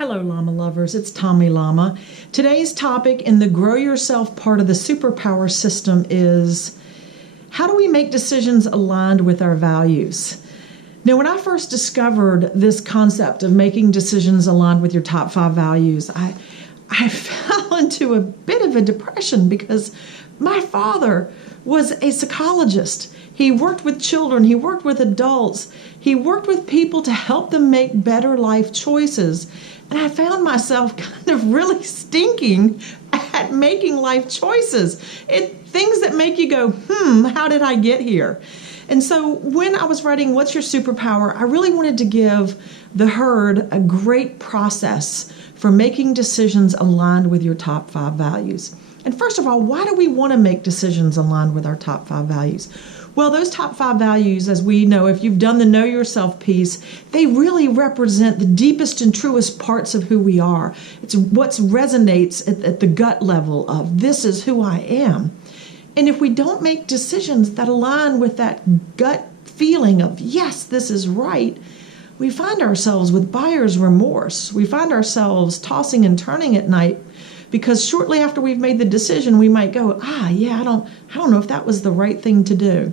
Hello, Llama lovers. It's Tommy Llama. Today's topic in the Grow Yourself part of the superpower system is how do we make decisions aligned with our values? Now, when I first discovered this concept of making decisions aligned with your top 5 values, I fell into a bit of a depression because my father was a psychologist. He worked with children, he worked with adults, he worked with people to help them make better life choices. And I found myself kind of really stinking at making life choices. Things that make you go, how did I get here? And so when I was writing What's Your Superpower, I really wanted to give the herd a great process for making decisions aligned with your top 5 values. And first of all, why do we want to make decisions aligned with our top 5 values? Well, those top 5 values, as we know, if you've done the Know Yourself piece, they really represent the deepest and truest parts of who we are. It's what resonates at the gut level of this is who I am. And if we don't make decisions that align with that gut feeling of, yes, this is right, we find ourselves with buyer's remorse. We find ourselves tossing and turning at night because shortly after we've made the decision, we might go, I don't know if that was the right thing to do.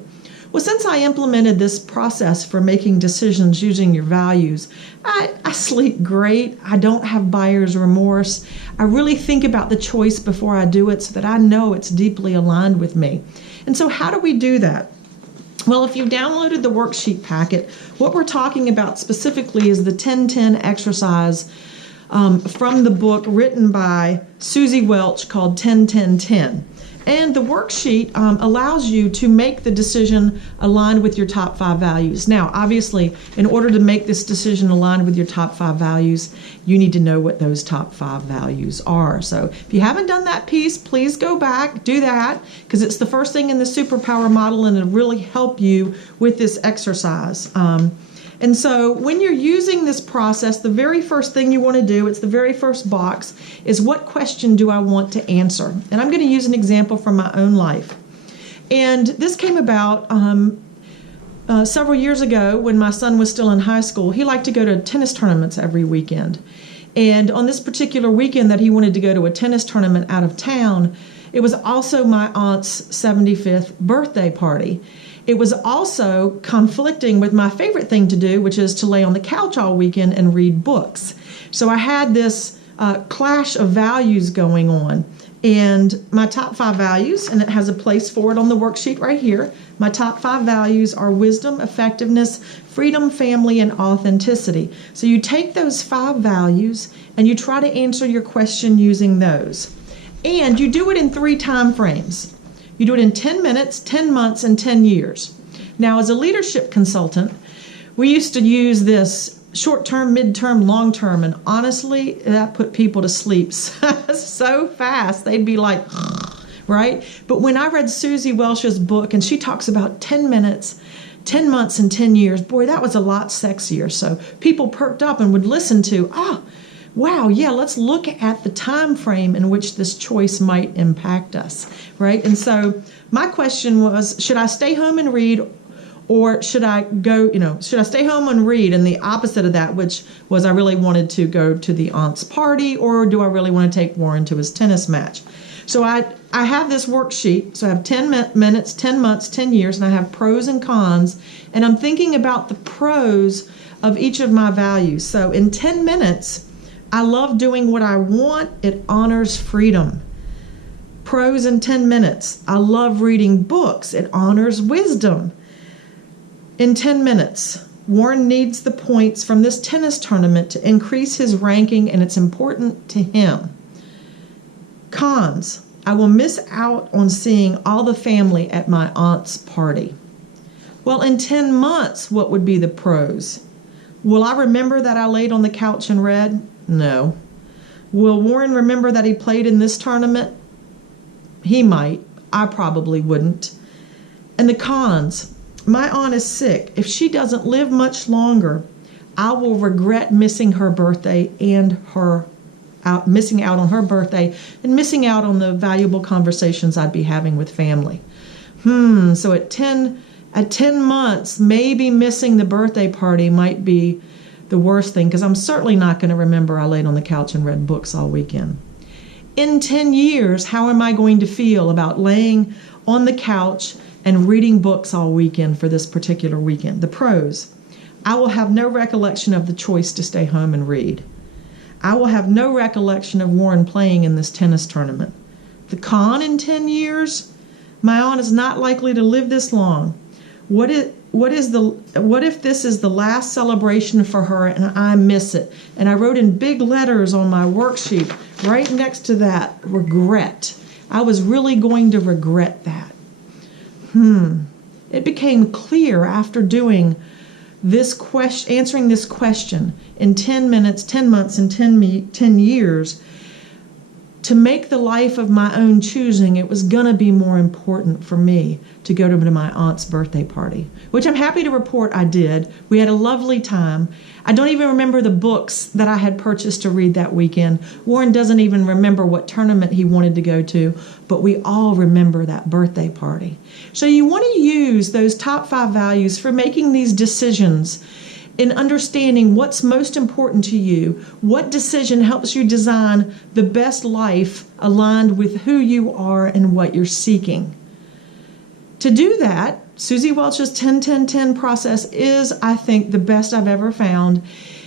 Well, since I implemented this process for making decisions using your values, I sleep great. I don't have buyer's remorse. I really think about the choice before I do it so that I know it's deeply aligned with me. And so how do we do that? Well, if you've downloaded the worksheet packet, what we're talking about specifically is the 10-10 exercise from the book written by Susie Welch called 10-10-10. And the worksheet allows you to make the decision aligned with your top 5 values. Now, obviously, in order to make this decision aligned with your top 5 values, you need to know what those top 5 values are. So if you haven't done that piece, please go back, do that, because it's the first thing in the superpower model and it'll really help you with this exercise. And so when you're using this process, the very first thing you want to do, it's the very first box, is what question do I want to answer? And I'm going to use an example from my own life. And this came about several years ago when my son was still in high school. He liked to go to tennis tournaments every weekend. And on this particular weekend that he wanted to go to a tennis tournament out of town, it was also my aunt's 75th birthday party. It was also conflicting with my favorite thing to do, which is to lay on the couch all weekend and read books. So I had this clash of values going on. And my top 5 values, and it has a place for it on the worksheet right here. My top 5 values are wisdom, effectiveness, freedom, family, and authenticity. So you take those 5 values and you try to answer your question using those. And you do it in 3 time frames. You do it in 10 minutes, 10 months, and 10 years. Now, as a leadership consultant, we used to use this short-term, mid-term, long-term, and honestly, that put people to sleep so fast. They'd be like, right? But when I read Susie Welch's book, and she talks about 10 minutes, 10 months, and 10 years, boy, that was a lot sexier. So people perked up and would listen to, wow, yeah, let's look at the time frame in which this choice might impact us, right? And so my question was, should I stay home and read, or should I go, should I stay home and read? And the opposite of that, which was I really wanted to go to the aunt's party, or do I really want to take Warren to his tennis match? So I have this worksheet. So I have 10 minutes, 10 months, 10 years, and I have pros and cons, and I'm thinking about the pros of each of my values. So in 10 minutes, I love doing what I want. It honors freedom. Pros in 10 minutes. I love reading books. It honors wisdom. In 10 minutes, Warren needs the points from this tennis tournament to increase his ranking, and it's important to him. Cons. I will miss out on seeing all the family at my aunt's party. Well, in 10 months, what would be the pros? Will I remember that I laid on the couch and read? No. Will Warren remember that he played in this tournament? He might. I probably wouldn't. And the cons. My aunt is sick. If she doesn't live much longer, I will regret missing her birthday and missing out on her birthday and missing out on the valuable conversations I'd be having with family. So at 10 months, maybe missing the birthday party might be the worst thing, because I'm certainly not going to remember I laid on the couch and read books all weekend. In 10 years, how am I going to feel about laying on the couch and reading books all weekend for this particular weekend? The pros: I will have no recollection of the choice to stay home and read. I will have no recollection of Warren playing in this tennis tournament. The con: in 10 years, my aunt is not likely to live this long. What if this is the last celebration for her and I miss it? And I wrote in big letters on my worksheet right next to that, regret. I was really going to regret that. It became clear after doing this question, answering this question in 10 minutes, 10 months, and 10 years, to make the life of my own choosing, it was going to be more important for me to go to my aunt's birthday party, which I'm happy to report I did. We had a lovely time. I don't even remember the books that I had purchased to read that weekend. Warren doesn't even remember what tournament he wanted to go to, but we all remember that birthday party. So you want to use those top 5 values for making these decisions, in understanding what's most important to you, what decision helps you design the best life aligned with who you are and what you're seeking. To do that, Susie Welch's 10-10-10 process is, I think, the best I've ever found.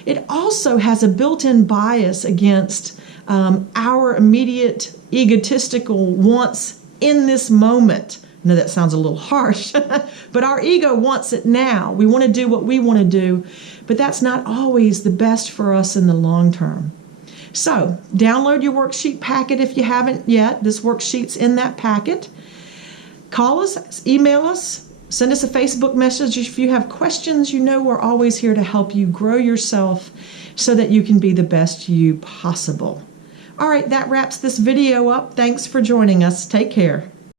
It also has a built-in bias against our immediate egotistical wants in this moment. I know that sounds a little harsh, but our ego wants it now. We want to do what we want to do, but that's not always the best for us in the long term. So download your worksheet packet if you haven't yet. This worksheet's in that packet. Call us, email us, send us a Facebook message. If you have questions, you know we're always here to help you grow yourself so that you can be the best you possible. All right, that wraps this video up. Thanks for joining us. Take care.